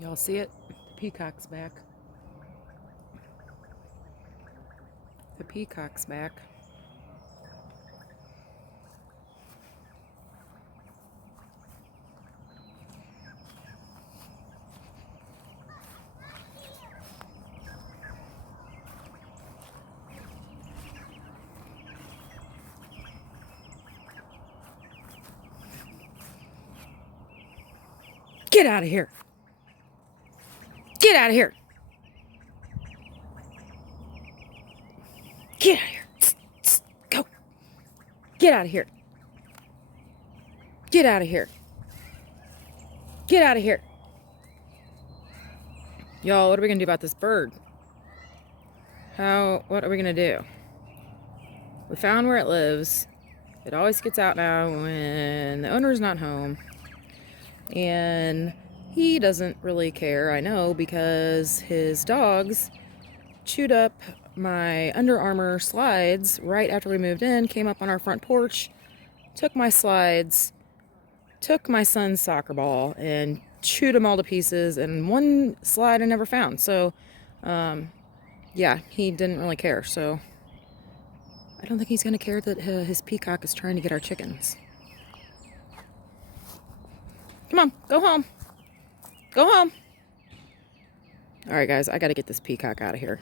Y'all see it? The peacock's back. The peacock's back. Get out of here. Get out of here. Get out of here. Go. Get out of here. Get out of here. Get out of here. Y'all, what are we going to do about this bird? What are we going to do? We found where it lives. It always gets out now when the owner's not home. And he doesn't really care, I know, because his dogs chewed up my Under Armour slides right after we moved in, came up on our front porch, took my slides, took my son's soccer ball, and chewed them all to pieces, and one slide I never found. So, yeah, he didn't really care. So, I don't think he's going to care that his peacock is trying to get our chickens. Come on, go home. Go home. All right, guys, I got to get this peacock out of here.